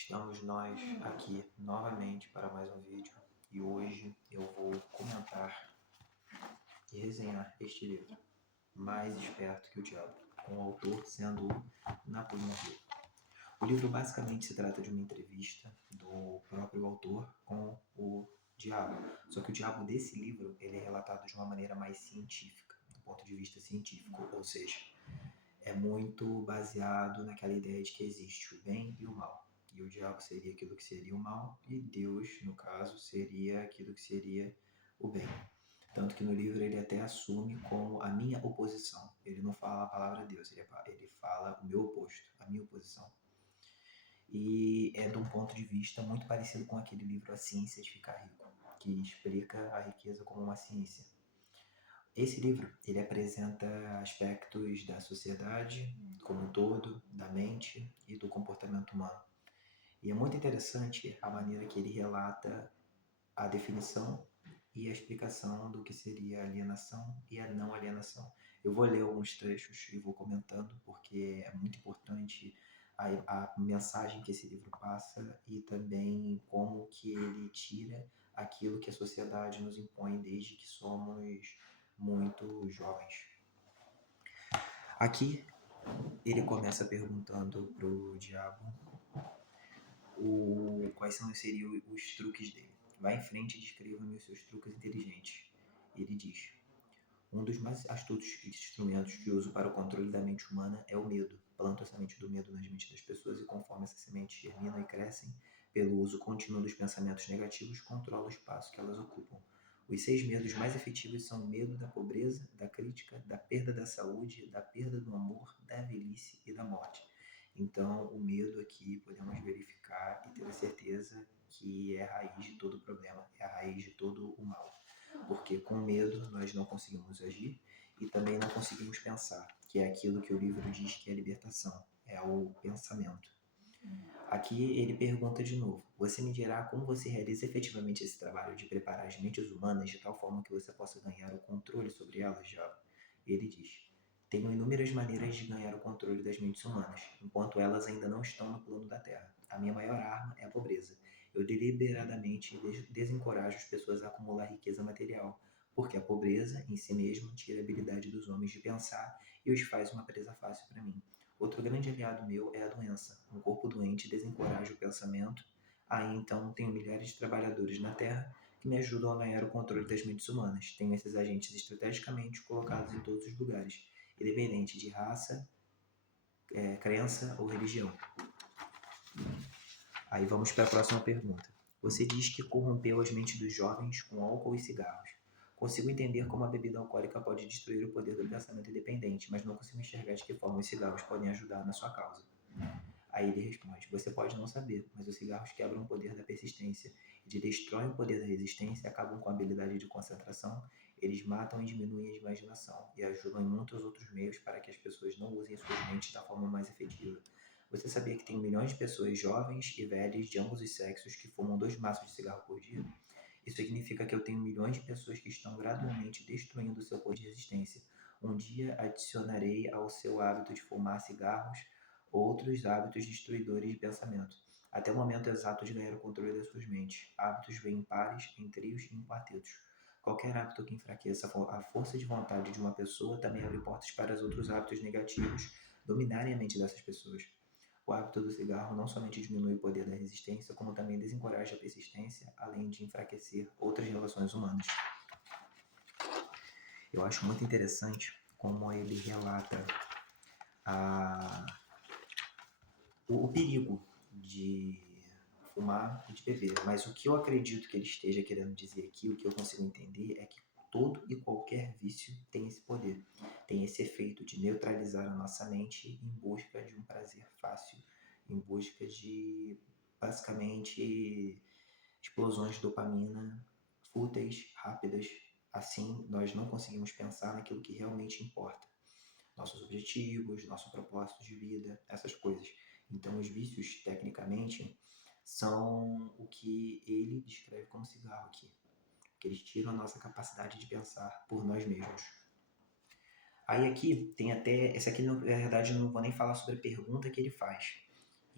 Estamos nós aqui novamente para mais um vídeo e hoje eu vou comentar e resenhar este livro, Mais Esperto que o Diabo, com o autor sendo Napoleão Hill. O livro basicamente se trata de uma entrevista do próprio autor com o diabo, só que o diabo desse livro ele é relatado de uma maneira mais científica, do ponto de vista científico, ou seja, é muito baseado naquela ideia de que existe o bem e o mal. E o diabo seria aquilo que seria o mal, e Deus, no caso, seria aquilo que seria o bem. Tanto que no livro ele até assume como a minha oposição. Ele não fala a palavra Deus, ele fala o meu oposto, a minha oposição. E é de um ponto de vista muito parecido com aquele livro A Ciência de Ficar Rico, que explica a riqueza como uma ciência. Esse livro, ele apresenta aspectos da sociedade como um todo, da mente e do comportamento humano. E é muito interessante a maneira que ele relata a definição e a explicação do que seria a alienação e a não alienação. Eu vou ler alguns trechos e vou comentando, porque é muito importante a mensagem que esse livro passa e também como que ele tira aquilo que a sociedade nos impõe desde que somos muito jovens. Aqui ele começa perguntando pro diabo quais seriam os truques dele. Vá em frente e descreva-me os seus truques inteligentes. Ele diz: um dos mais astutos instrumentos que uso para o controle da mente humana é o medo. Planto a semente do medo nas mentes das pessoas e conforme essa semente germinam e crescem, pelo uso contínuo dos pensamentos negativos, controlo o espaço que elas ocupam. Os 6 medos mais efetivos são o medo da pobreza, da crítica, da perda da saúde, da perda do amor, da velhice e da morte. Então, o medo aqui podemos verificar e ter a certeza que é a raiz de todo o problema, é a raiz de todo o mal. Porque com medo nós não conseguimos agir e também não conseguimos pensar, que é aquilo que o livro diz que é a libertação, é o pensamento. Aqui ele pergunta de novo: você me dirá como você realiza efetivamente esse trabalho de preparar as mentes humanas de tal forma que você possa ganhar o controle sobre elas, Job? Ele diz: tenho inúmeras maneiras de ganhar o controle das mentes humanas, enquanto elas ainda não estão no plano da Terra. A minha maior arma é a pobreza. Eu deliberadamente desencorajo as pessoas a acumular riqueza material, porque a pobreza, em si mesma, tira a habilidade dos homens de pensar e os faz uma presa fácil para mim. Outro grande aliado meu é a doença. Um corpo doente desencoraja o pensamento. Aí então tenho milhares de trabalhadores na Terra que me ajudam a ganhar o controle das mentes humanas. Tenho esses agentes estrategicamente colocados em todos os lugares, independente de raça, crença ou religião. Aí vamos para a próxima pergunta. Você diz que corrompeu as mentes dos jovens com álcool e cigarros. Consigo entender como a bebida alcoólica pode destruir o poder do pensamento independente, mas não consigo enxergar de que forma os cigarros podem ajudar na sua causa. Aí ele responde: você pode não saber, mas os cigarros quebram o poder da persistência e destroem o poder da resistência, acabam com a habilidade de concentração, eles matam e diminuem a imaginação e ajudam em muitos outros meios para que as pessoas não usem suas mentes da forma mais efetiva. Você sabia que tem milhões de pessoas jovens e velhas de ambos os sexos que fumam 2 maços de cigarro por dia? Isso significa que eu tenho milhões de pessoas que estão gradualmente destruindo o seu poder de resistência. Um dia adicionarei ao seu hábito de fumar cigarros outros hábitos destruidores de pensamento, até o momento exato de ganhar o controle das suas mentes. Hábitos vêm em pares, em trios e em quartetos. Qualquer hábito que enfraqueça a força de vontade de uma pessoa também abre portas para os outros hábitos negativos dominarem a mente dessas pessoas. O hábito do cigarro não somente diminui o poder da resistência, como também desencoraja a persistência, além de enfraquecer outras relações humanas. Eu acho muito interessante como ele relata o perigo de fumar e de beber, mas o que eu acredito que ele esteja querendo dizer aqui, o que eu consigo entender é que todo e qualquer vício tem esse poder, tem esse efeito de neutralizar a nossa mente em busca de um prazer fácil, em busca de, basicamente, explosões de dopamina fúteis, rápidas. Assim, nós não conseguimos pensar naquilo que realmente importa. Nossos objetivos, nosso propósito de vida, essas coisas. Então, os vícios, tecnicamente, são o que ele descreve como cigarro aqui. Que eles tiram a nossa capacidade de pensar por nós mesmos. Aí aqui tem até... Essa aqui, na verdade, eu não vou nem falar sobre a pergunta que ele faz.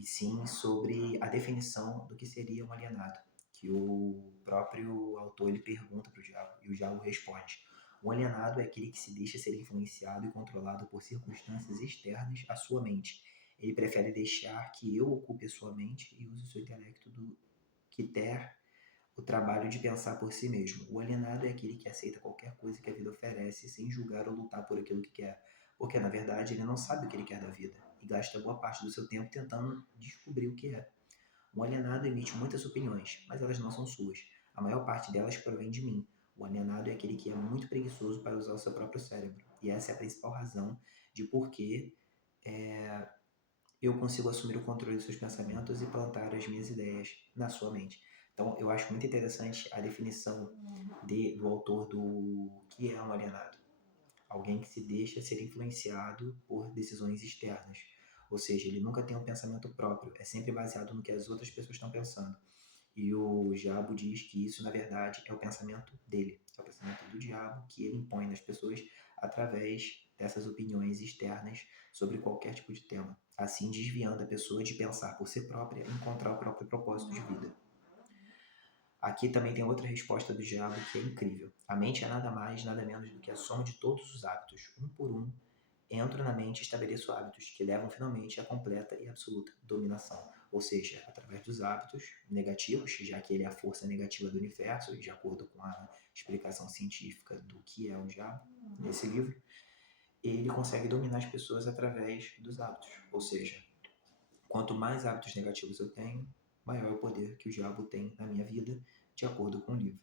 e sim sobre a definição do que seria um alienado, que o próprio autor ele pergunta para o diabo e o diabo responde. Um alienado é aquele que se deixa ser influenciado e controlado por circunstâncias externas à sua mente. Ele prefere deixar que eu ocupe a sua mente e use o seu intelecto do que ter o trabalho de pensar por si mesmo. O alienado é aquele que aceita qualquer coisa que a vida oferece sem julgar ou lutar por aquilo que quer, porque na verdade ele não sabe o que ele quer da vida e gasta boa parte do seu tempo tentando descobrir o que é. Um alienado emite muitas opiniões, mas elas não são suas. A maior parte delas provém de mim. O alienado é aquele que é muito preguiçoso para usar o seu próprio cérebro, e essa é a principal razão de por que eu consigo assumir o controle dos seus pensamentos e plantar as minhas ideias na sua mente. Então, eu acho muito interessante a definição do autor do que é um alienado. Alguém que se deixa ser influenciado por decisões externas. Ou seja, ele nunca tem um pensamento próprio, é sempre baseado no que as outras pessoas estão pensando. E o diabo diz que isso, na verdade, é o pensamento dele, é o pensamento do diabo que ele impõe nas pessoas através dessas opiniões externas sobre qualquer tipo de tema, assim desviando a pessoa de pensar por si própria e encontrar o próprio propósito de vida. Aqui também tem outra resposta do diabo que é incrível. A mente é nada mais, nada menos do que a soma de todos os hábitos, um por um. Entro na mente e estabeleço hábitos que levam finalmente à completa e absoluta dominação. Ou seja, através dos hábitos negativos, já que ele é a força negativa do universo, de acordo com a explicação científica do que é o diabo nesse livro, ele consegue dominar as pessoas através dos hábitos. Ou seja, quanto mais hábitos negativos eu tenho, maior é o poder que o diabo tem na minha vida, de acordo com o livro.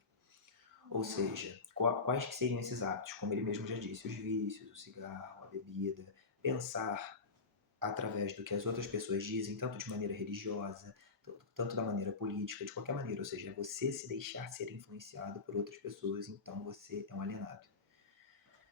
Ou seja, quais que seriam esses hábitos? Como ele mesmo já disse, os vícios, o cigarro, a bebida, pensar através do que as outras pessoas dizem, tanto de maneira religiosa, tanto da maneira política, de qualquer maneira. Ou seja, você se deixar ser influenciado por outras pessoas, então você é um alienado.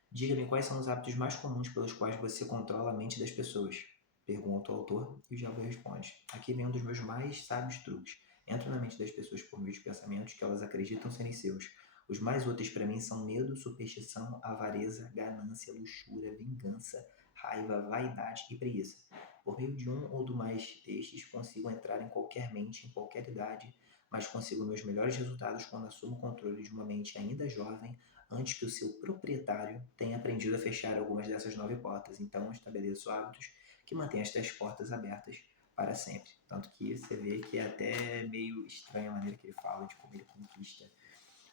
Diga-me quais são os hábitos mais comuns pelos quais você controla a mente das pessoas? Pergunta o autor e o diabo responde. Aqui vem um dos meus mais sábios truques. Entro na mente das pessoas por meio de pensamentos que elas acreditam serem seus. Os mais úteis para mim são medo, superstição, avareza, ganância, luxúria, vingança, raiva, vaidade e preguiça. Por meio de um ou do mais destes, consigo entrar em qualquer mente, em qualquer idade, mas consigo meus melhores resultados quando assumo o controle de uma mente ainda jovem, antes que o seu proprietário tenha aprendido a fechar algumas dessas 9 portas. Então, estabeleço hábitos que mantêm estas portas abertas para sempre. Tanto que você vê que é até meio estranha a maneira que ele fala de como ele conquista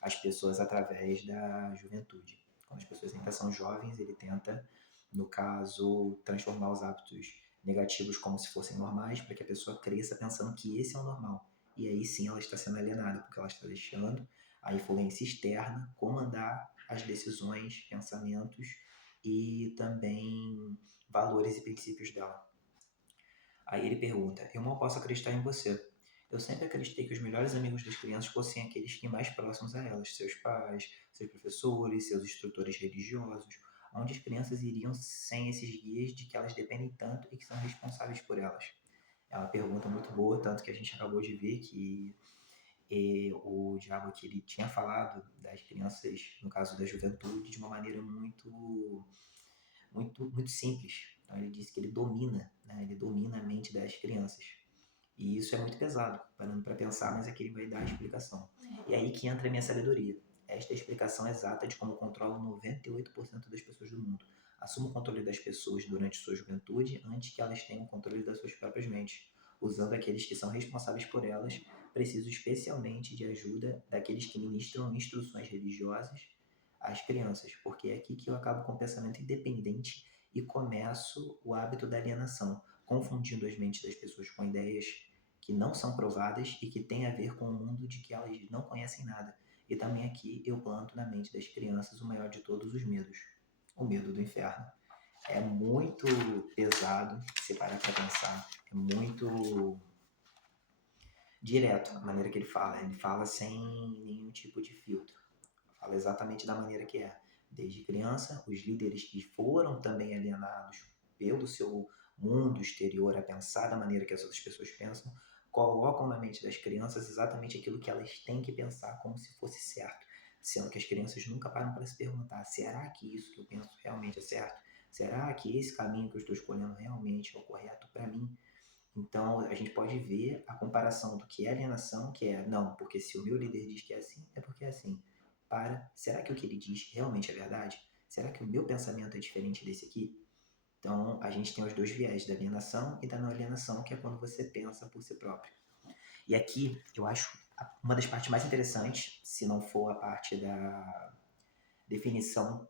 as pessoas através da juventude. Quando as pessoas ainda são jovens, ele tenta, no caso, transformar os hábitos negativos como se fossem normais, para que a pessoa cresça pensando que esse é o normal. E aí sim ela está sendo alienada, porque ela está deixando a influência externa comandar as decisões, pensamentos e também valores e princípios dela. Aí ele pergunta: eu mal posso acreditar em você. Eu sempre acreditei que os melhores amigos das crianças fossem aqueles que mais próximos a elas, seus pais, seus professores, seus instrutores religiosos, onde as crianças iriam sem esses guias de que elas dependem tanto e que são responsáveis por elas. É uma pergunta muito boa, tanto que a gente acabou de ver que o diabo aqui ele tinha falado das crianças, no caso da juventude, de uma maneira muito simples. Então ele disse que ele domina, né? Ele domina a mente das crianças. E isso é muito pesado, parando para pensar, mas aqui ele vai dar a explicação. E aí que entra a minha sabedoria. Esta é a explicação exata de como controlo 98% das pessoas do mundo. Assumo o controle das pessoas durante sua juventude antes que elas tenham o controle das suas próprias mentes. Usando aqueles que são responsáveis por elas, preciso especialmente de ajuda daqueles que ministram instruções religiosas às crianças, porque é aqui que eu acabo com o pensamento independente e começo o hábito da alienação, confundindo as mentes das pessoas com ideias que não são provadas e que têm a ver com o mundo de que elas não conhecem nada. E também aqui eu planto na mente das crianças o maior de todos os medos, o medo do inferno. É muito pesado, se parar para pensar, é muito direto a maneira que ele fala sem nenhum tipo de filtro, fala exatamente da maneira que é. Desde criança, os líderes que foram também alienados pelo seu mundo exterior a pensar da maneira que as outras pessoas pensam, colocam na mente das crianças exatamente aquilo que elas têm que pensar como se fosse certo, sendo que as crianças nunca param para se perguntar: será que isso que eu penso realmente é certo? Será que esse caminho que eu estou escolhendo realmente é o correto para mim? Então, a gente pode ver a comparação do que é alienação, que é, não, porque se o meu líder diz que é assim, é porque é assim. Será que o que ele diz realmente é verdade? Será que o meu pensamento é diferente desse aqui? Então, a gente tem os dois viés, da alienação e da não alienação, que é quando você pensa por si próprio. E aqui, eu acho uma das partes mais interessantes, se não for a parte da definição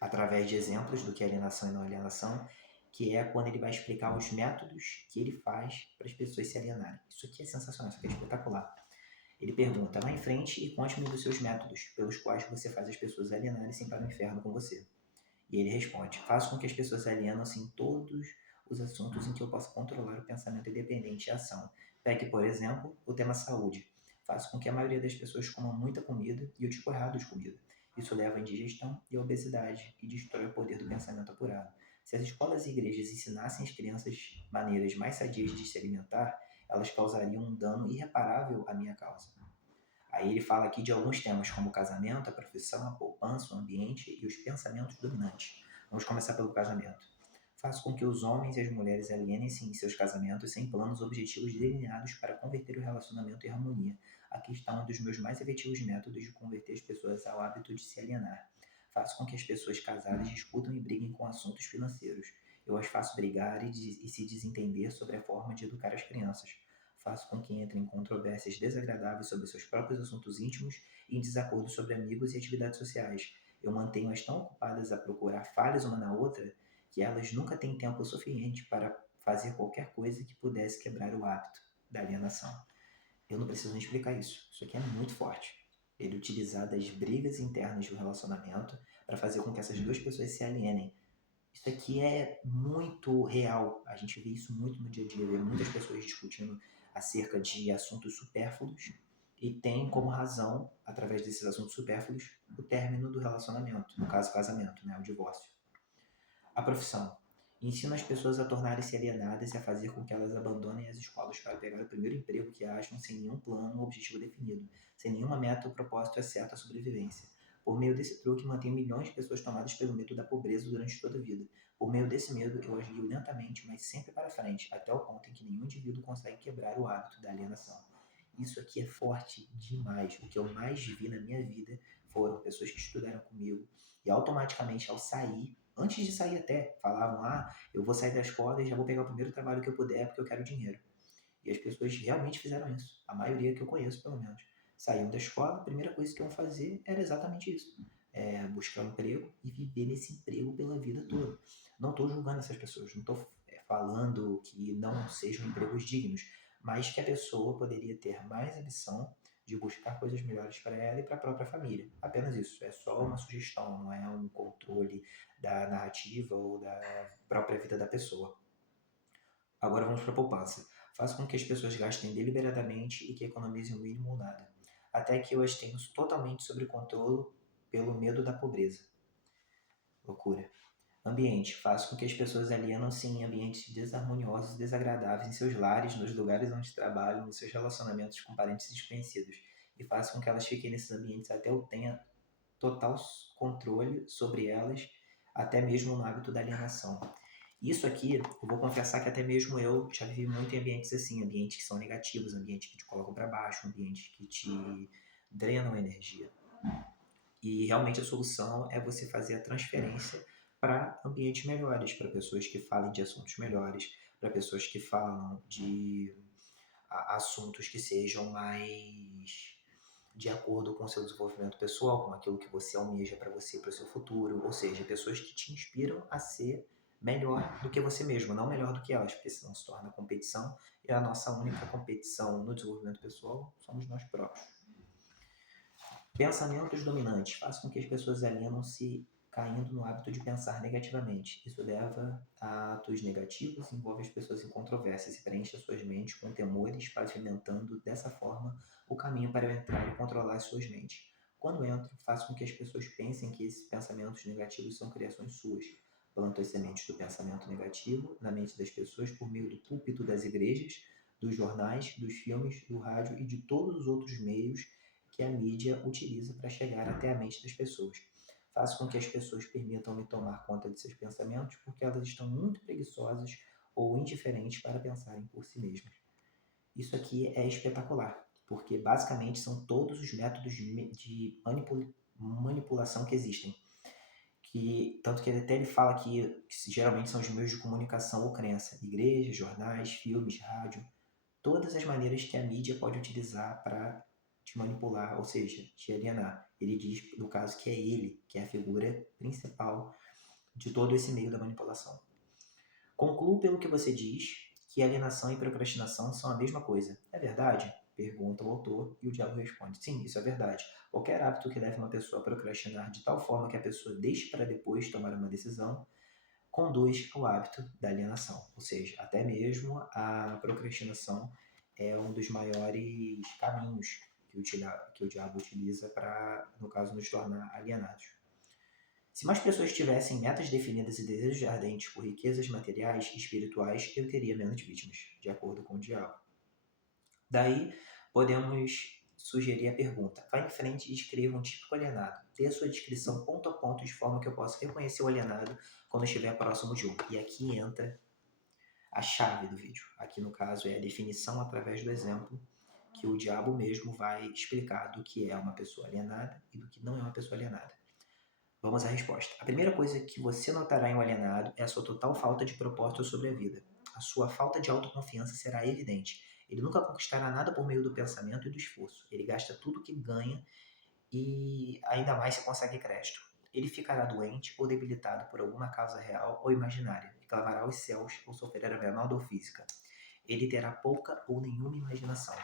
através de exemplos do que é alienação e não alienação, que é quando ele vai explicar os métodos que ele faz para as pessoas se alienarem. Isso aqui é sensacional, isso aqui é espetacular. Ele pergunta, vá em frente e conte-me dos seus métodos, pelos quais você faz as pessoas alienarem-se para o inferno com você. E ele responde, faço com que as pessoas alienam-se em todos os assuntos em que eu possa controlar o pensamento independente e a ação. Pegue, por exemplo, o tema saúde. Faço com que a maioria das pessoas coma muita comida e o tipo errado de comida. Isso leva à indigestão e à obesidade e destrói o poder do pensamento apurado. Se as escolas e igrejas ensinassem às crianças maneiras mais sadias de se alimentar, elas causariam um dano irreparável à minha causa. Aí ele fala aqui de alguns temas, como o casamento, a profissão, a poupança, o ambiente e os pensamentos dominantes. Vamos começar pelo casamento. Faço com que os homens e as mulheres alienem-se em seus casamentos sem planos objetivos delineados para converter o relacionamento em harmonia. Aqui está um dos meus mais efetivos métodos de converter as pessoas ao hábito de se alienar. Faço com que as pessoas casadas discutam e briguem com assuntos financeiros. Eu as faço brigar e se desentender sobre a forma de educar as crianças. Faço com que entrem em controvérsias desagradáveis sobre seus próprios assuntos íntimos e em desacordo sobre amigos e atividades sociais. Eu mantenho-as tão ocupadas a procurar falhas uma na outra que elas nunca têm tempo suficiente para fazer qualquer coisa que pudesse quebrar o hábito da alienação. Eu não preciso nem explicar isso. Isso aqui é muito forte. Ele utilizar das brigas internas do relacionamento para fazer com que essas duas pessoas se alienem. Isso aqui é muito real. A gente vê isso muito no dia a dia. Vê muitas pessoas discutindo acerca de assuntos supérfluos e tem como razão, através desses assuntos supérfluos, o término do relacionamento, no caso, o casamento, né, o divórcio. A profissão. Ensina as pessoas a tornarem-se alienadas e a fazer com que elas abandonem as escolas para pegar o primeiro emprego que acham sem nenhum plano ou objetivo definido, sem nenhuma meta ou propósito exceto a sobrevivência. Por meio desse truque, mantenho milhões de pessoas tomadas pelo medo da pobreza durante toda a vida. Por meio desse medo, eu as guio lentamente, mas sempre para frente, até o ponto em que nenhum indivíduo consegue quebrar o hábito da alienação. Isso aqui é forte demais. O que eu mais vi na minha vida foram pessoas que estudaram comigo e automaticamente, ao sair, antes de sair até, falavam, eu vou sair da escola e já vou pegar o primeiro trabalho que eu puder porque eu quero dinheiro. E as pessoas realmente fizeram isso. A maioria que eu conheço, pelo menos. Saíam da escola, a primeira coisa que iam fazer era exatamente isso. Buscar um emprego e viver nesse emprego pela vida toda. Não estou julgando essas pessoas, não estou falando que não sejam empregos dignos, mas que a pessoa poderia ter mais ambição de buscar coisas melhores para ela e para a própria família. Apenas isso, é só uma sugestão, não é um controle da narrativa ou da própria vida da pessoa. Agora vamos para a poupança. Faço com que as pessoas gastem deliberadamente e que economizem o mínimo ou nada, até que eu as tenho totalmente sob controle pelo medo da pobreza. Loucura. Ambiente. Faço com que as pessoas alienam-se em ambientes desarmoniosos e desagradáveis em seus lares, nos lugares onde trabalham, nos seus relacionamentos com parentes desconhecidos. E faço com que elas fiquem nesses ambientes até eu tenha total controle sobre elas, até mesmo no hábito da alienação. Isso aqui, eu vou confessar que até mesmo eu já vivi muito em ambientes assim, ambientes que são negativos, ambientes que te colocam para baixo, ambientes que te drenam energia. E realmente a solução é você fazer a transferência para ambientes melhores, para pessoas que falem de assuntos melhores, para pessoas que falam de assuntos que sejam mais de acordo com o seu desenvolvimento pessoal, com aquilo que você almeja para você, para o seu futuro, ou seja, pessoas que te inspiram a ser melhor do que você mesmo, não melhor do que elas, porque senão se torna competição e a nossa única competição no desenvolvimento pessoal somos nós próprios. Pensamentos dominantes faz com que as pessoas alienam-se caindo no hábito de pensar negativamente. Isso leva a atos negativos, envolve as pessoas em controvérsias e preenche as suas mentes com temores, pavimentando dessa forma o caminho para eu entrar e controlar as suas mentes. Quando entro, faço com que as pessoas pensem que esses pensamentos negativos são criações suas. Planto as sementes do pensamento negativo na mente das pessoas por meio do púlpito das igrejas, dos jornais, dos filmes, do rádio e de todos os outros meios que a mídia utiliza para chegar até a mente das pessoas. Faço com que as pessoas permitam-me tomar conta de seus pensamentos porque elas estão muito preguiçosas ou indiferentes para pensarem por si mesmos. Isso aqui é espetacular, porque basicamente são todos os métodos de manipulação que existem. Tanto que ele fala que geralmente são os meios de comunicação ou crença, igrejas, jornais, filmes, rádio, todas as maneiras que a mídia pode utilizar para te manipular, ou seja, te alienar. Ele diz, no caso, que é ele, que é a figura principal de todo esse meio da manipulação. Concluo pelo que você diz que alienação e procrastinação são a mesma coisa. É verdade? Pergunta o autor e o diabo responde: sim, isso é verdade. Qualquer hábito que leve uma pessoa a procrastinar de tal forma que a pessoa deixe para depois tomar uma decisão conduz ao hábito da alienação. Ou seja, até mesmo a procrastinação é um dos maiores caminhos que o diabo utiliza para, no caso, nos tornar alienados. Se mais pessoas tivessem metas definidas e desejos ardentes por riquezas materiais e espirituais, eu teria menos vítimas, de acordo com o diabo. Daí, podemos sugerir a pergunta: vá em frente e escreva um típico alienado. Dê a sua descrição ponto a ponto de forma que eu possa reconhecer o alienado quando estiver próximo de um. E aqui entra a chave do vídeo. Aqui, no caso, é a definição através do exemplo que o diabo mesmo vai explicar do que é uma pessoa alienada e do que não é uma pessoa alienada. Vamos à resposta. A primeira coisa que você notará em um alienado é a sua total falta de propósito sobre a vida. A sua falta de autoconfiança será evidente. Ele nunca conquistará nada por meio do pensamento e do esforço. Ele gasta tudo que ganha e ainda mais se consegue crédito. Ele ficará doente ou debilitado por alguma causa real ou imaginária, e clamará aos céus ou sofrerá a menor dor física. Ele terá pouca ou nenhuma imaginação.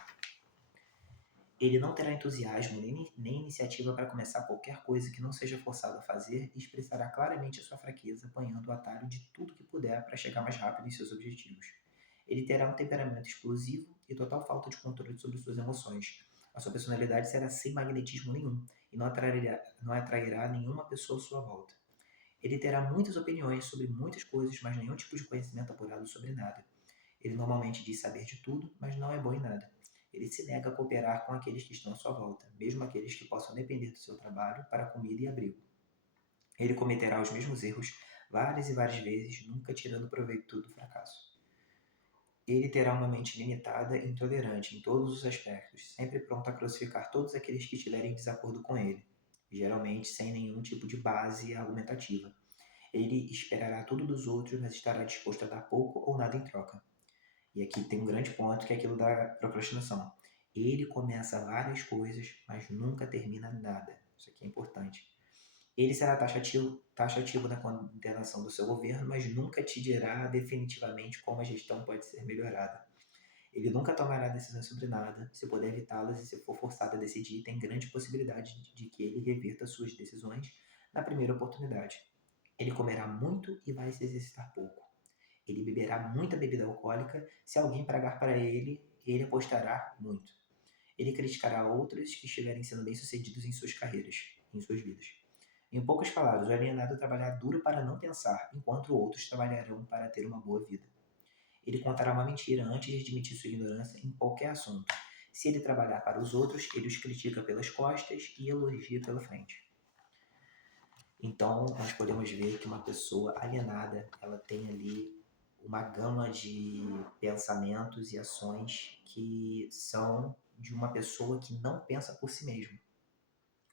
Ele não terá entusiasmo nem iniciativa para começar qualquer coisa que não seja forçado a fazer e expressará claramente a sua fraqueza, apanhando o atalho de tudo que puder para chegar mais rápido em seus objetivos. Ele terá um temperamento explosivo e total falta de controle sobre suas emoções. A sua personalidade será sem magnetismo nenhum e não atrairá nenhuma pessoa à sua volta. Ele terá muitas opiniões sobre muitas coisas, mas nenhum tipo de conhecimento apurado sobre nada. Ele normalmente diz saber de tudo, mas não é bom em nada. Ele se nega a cooperar com aqueles que estão à sua volta, mesmo aqueles que possam depender do seu trabalho para comida e abrigo. Ele cometerá os mesmos erros várias e várias vezes, nunca tirando proveito do fracasso. Ele terá uma mente limitada e intolerante em todos os aspectos, sempre pronto a crucificar todos aqueles que estiverem em desacordo com ele, geralmente sem nenhum tipo de base argumentativa. Ele esperará tudo dos outros, mas estará disposto a dar pouco ou nada em troca. E aqui tem um grande ponto que é aquilo da procrastinação. Ele começa várias coisas, mas nunca termina nada. Isso aqui é importante. Ele será taxativo na condenação do seu governo, mas nunca te dirá definitivamente como a gestão pode ser melhorada. Ele nunca tomará decisões sobre nada. Se puder evitá-las e se for forçado a decidir, tem grande possibilidade de que ele reverta suas decisões na primeira oportunidade. Ele comerá muito e vai se exercitar pouco. Ele beberá muita bebida alcoólica. Se alguém pagar para ele, ele apostará muito. Ele criticará outros que estiverem sendo bem-sucedidos em suas carreiras, em suas vidas. Em poucas palavras, o alienado trabalhará duro para não pensar, enquanto outros trabalharão para ter uma boa vida. Ele contará uma mentira antes de admitir sua ignorância em qualquer assunto. Se ele trabalhar para os outros, ele os critica pelas costas e elogia pela frente. Então, nós podemos ver que uma pessoa alienada, ela tem ali uma gama de pensamentos e ações que são de uma pessoa que não pensa por si mesmo.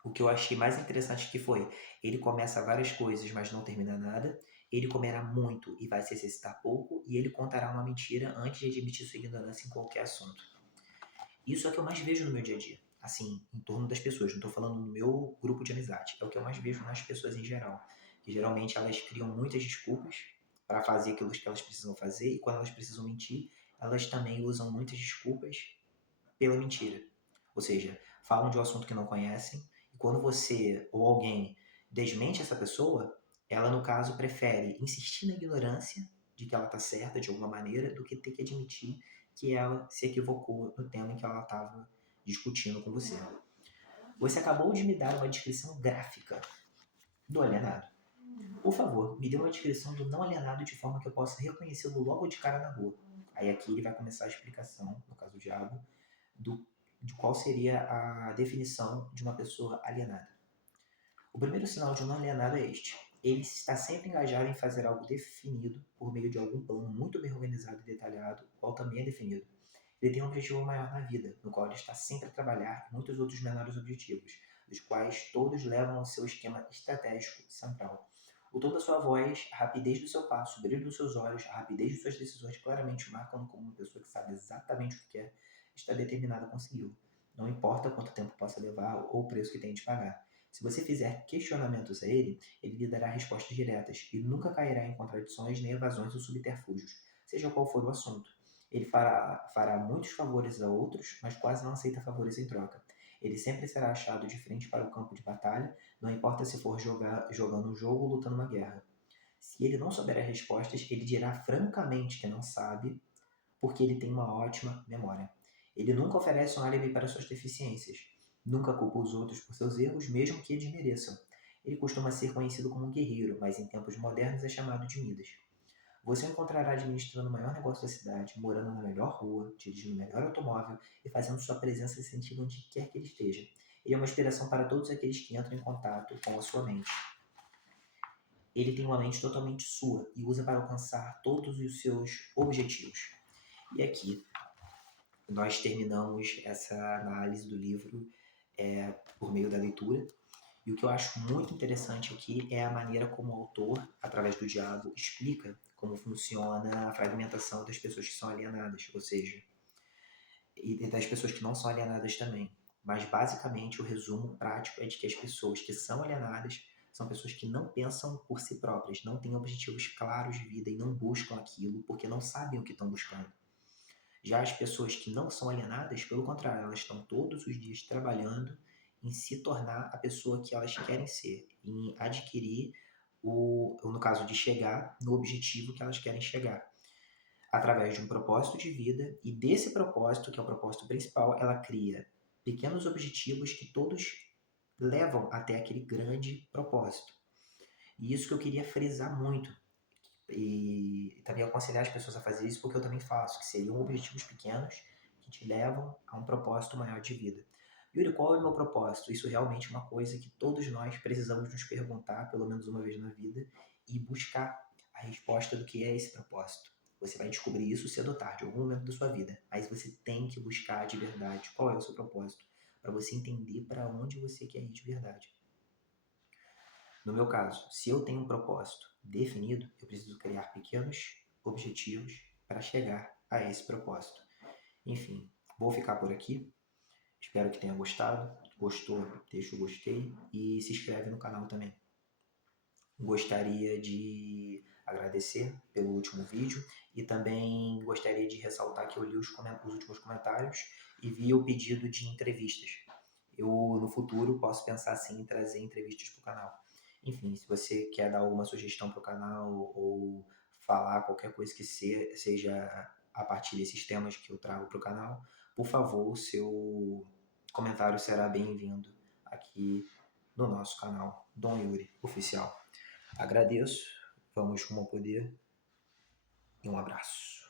O que eu achei mais interessante que foi, ele começa várias coisas, mas não termina nada. Ele comerá muito e vai se exercitar pouco. E ele contará uma mentira antes de admitir sua ignorância em qualquer assunto. Isso é o que eu mais vejo no meu dia a dia. Assim, em torno das pessoas. Não estou falando no meu grupo de amizade. É o que eu mais vejo nas pessoas em geral. Que geralmente elas criam muitas desculpas para fazer aquilo que elas precisam fazer. E quando elas precisam mentir, elas também usam muitas desculpas pela mentira. Ou seja, falam de um assunto que não conhecem. E quando você ou alguém desmente essa pessoa, ela, no caso, prefere insistir na ignorância de que ela está certa de alguma maneira do que ter que admitir que ela se equivocou no tema em que ela estava discutindo com você. Você acabou de me dar uma descrição gráfica do alienado. Por favor, me dê uma descrição do não alienado de forma que eu possa reconhecê-lo logo de cara na rua. Aí aqui ele vai começar a explicação, no caso do diabo, de qual seria a definição de uma pessoa alienada. O primeiro sinal de um não alienado é este. Ele está sempre engajado em fazer algo definido por meio de algum plano muito bem organizado e detalhado, qual também é definido. Ele tem um objetivo maior na vida, no qual ele está sempre a trabalhar, e muitos outros menores objetivos, dos quais todos levam ao seu esquema estratégico central. O tom da sua voz, a rapidez do seu passo, o brilho dos seus olhos, a rapidez de suas decisões claramente marcam como uma pessoa que sabe exatamente o que quer, está determinada a consegui-lo. Não importa quanto tempo possa levar ou o preço que tem de pagar. Se você fizer questionamentos a ele lhe dará respostas diretas e nunca cairá em contradições, nem evasões ou subterfúgios, seja qual for o assunto. Ele fará muitos favores a outros, mas quase não aceita favores em troca. Ele sempre será achado de frente para o campo de batalha, não importa se for jogando um jogo ou lutando uma guerra. Se ele não souber as respostas, ele dirá francamente que não sabe, porque ele tem uma ótima memória. Ele nunca oferece um álibi para suas deficiências. Nunca culpa os outros por seus erros, mesmo que eles mereçam. Ele costuma ser conhecido como um guerreiro, mas em tempos modernos é chamado de Midas. Você o encontrará administrando o maior negócio da cidade, morando na melhor rua, dirigindo o melhor automóvel e fazendo sua presença sentir onde quer que ele esteja. Ele é uma inspiração para todos aqueles que entram em contato com a sua mente. Ele tem uma mente totalmente sua e usa para alcançar todos os seus objetivos. E aqui nós terminamos essa análise do livro por meio da leitura. E o que eu acho muito interessante aqui é a maneira como o autor, através do diálogo, explica como funciona a fragmentação das pessoas que são alienadas, ou seja, e das pessoas que não são alienadas também. Mas basicamente o resumo prático é de que as pessoas que são alienadas são pessoas que não pensam por si próprias, não têm objetivos claros de vida e não buscam aquilo porque não sabem o que estão buscando. Já as pessoas que não são alienadas, pelo contrário, elas estão todos os dias trabalhando em se tornar a pessoa que elas querem ser, em adquirir no caso de chegar no objetivo que elas querem chegar, através de um propósito de vida, e desse propósito, que é o propósito principal, ela cria pequenos objetivos que todos levam até aquele grande propósito. E isso que eu queria frisar muito, e também aconselhar as pessoas a fazer isso, porque eu também faço, que seriam objetivos pequenos que te levam a um propósito maior de vida. Yuri, qual é o meu propósito? Isso realmente é uma coisa que todos nós precisamos nos perguntar pelo menos uma vez na vida e buscar a resposta do que é esse propósito. Você vai descobrir isso cedo ou tarde, em algum momento da sua vida, mas você tem que buscar de verdade qual é o seu propósito, para você entender para onde você quer ir de verdade. No meu caso, se eu tenho um propósito definido, eu preciso criar pequenos objetivos para chegar a esse propósito. Enfim, vou ficar por aqui. Espero que tenha gostado. Gostou? Deixa o gostei e se inscreve no canal também. Gostaria de agradecer pelo último vídeo e também gostaria de ressaltar que eu li os últimos comentários e vi o pedido de entrevistas. Eu, no futuro, posso pensar sim em trazer entrevistas para o canal. Enfim, se você quer dar alguma sugestão para o canal ou falar qualquer coisa que seja a partir desses temas que eu trago para o canal, por favor, o seu comentário será bem-vindo aqui no nosso canal Dom Yuri Oficial. Agradeço, vamos rumo ao poder e um abraço.